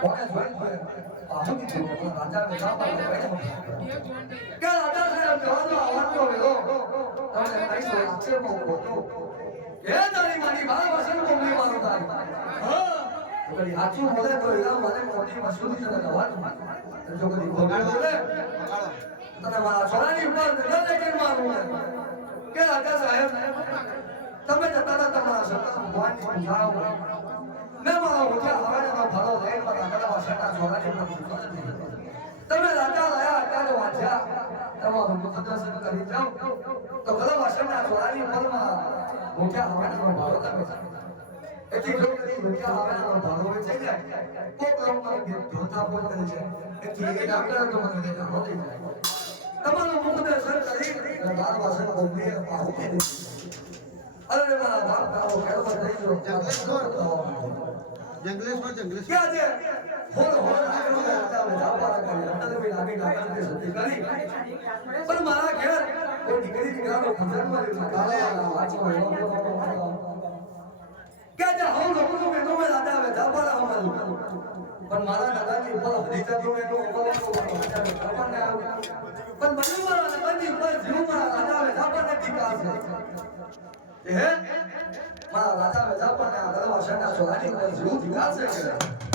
કોને જોઈ બાજુની છે રાજાને જાપા કે રાજા સાહેબ જવાનો આવતો વેલો તમને પૈસો છે મોકો એ તારી મારી બાર વસન કોમલી મારો તારી હા તો કદી સાચું બોલે તો એના મને મોટી મસૂદી છે દવા જો કદી ખોટું બોલે તને મારા છોરાની ઉપર નજર લેકીન મારું કે રાજા સાહેબ તમે જતા હતા તમારા સરકાર ભગવાનની પૂજાઓ મેં મારા મોટા હવાના ભાડો લઈને મારા ગળામાં સટા છોરાની ઉપર તમે રાજા લાયા અત્યારે વાંચ્યા તમારું મુખદર્શન કરી જાઓ તો ગળામાં સટા છોરાની ઉપરમાં મોટા હવાના ભાડો તમે એથી જો કદી મોટા હવાના ભાડો હોય છે જાય કોક લોકોને ધોતા બોલ કરે છે એથી એ ડાક્ટર તો મને દેતા હોતી જાય તમારું મુખદર્શન કરી બાર વાસણ બોલીએ પાહુકે અરે મારા બાપ કાઓ કેળો થઈ ગયો જંગલેશ ક્યાં છે હોલ આગળ આવે જાપારા કરી અંદર બી લાગી ડાકર કે સતી કરી પણ મારા ઘેર કોઈ દીકરી દીકરાનો ખંજરમાં કાળા વાંચો કે જે હું લોકોનો મેનો મે રાજા આવે જાપારા અમારું પણ મારા દાદાજી ઉપર હરીજા જો મેનો ઉપર જાપાને આવે પણ મને મારા દાદાજી ઉપર જીવ મારા રાજા આવે જાપાને ટીકા છે હે મારા રાજા આવે જાપાને આ ગળવા શેના છોરાની ઉપર જીવ ટીકા છે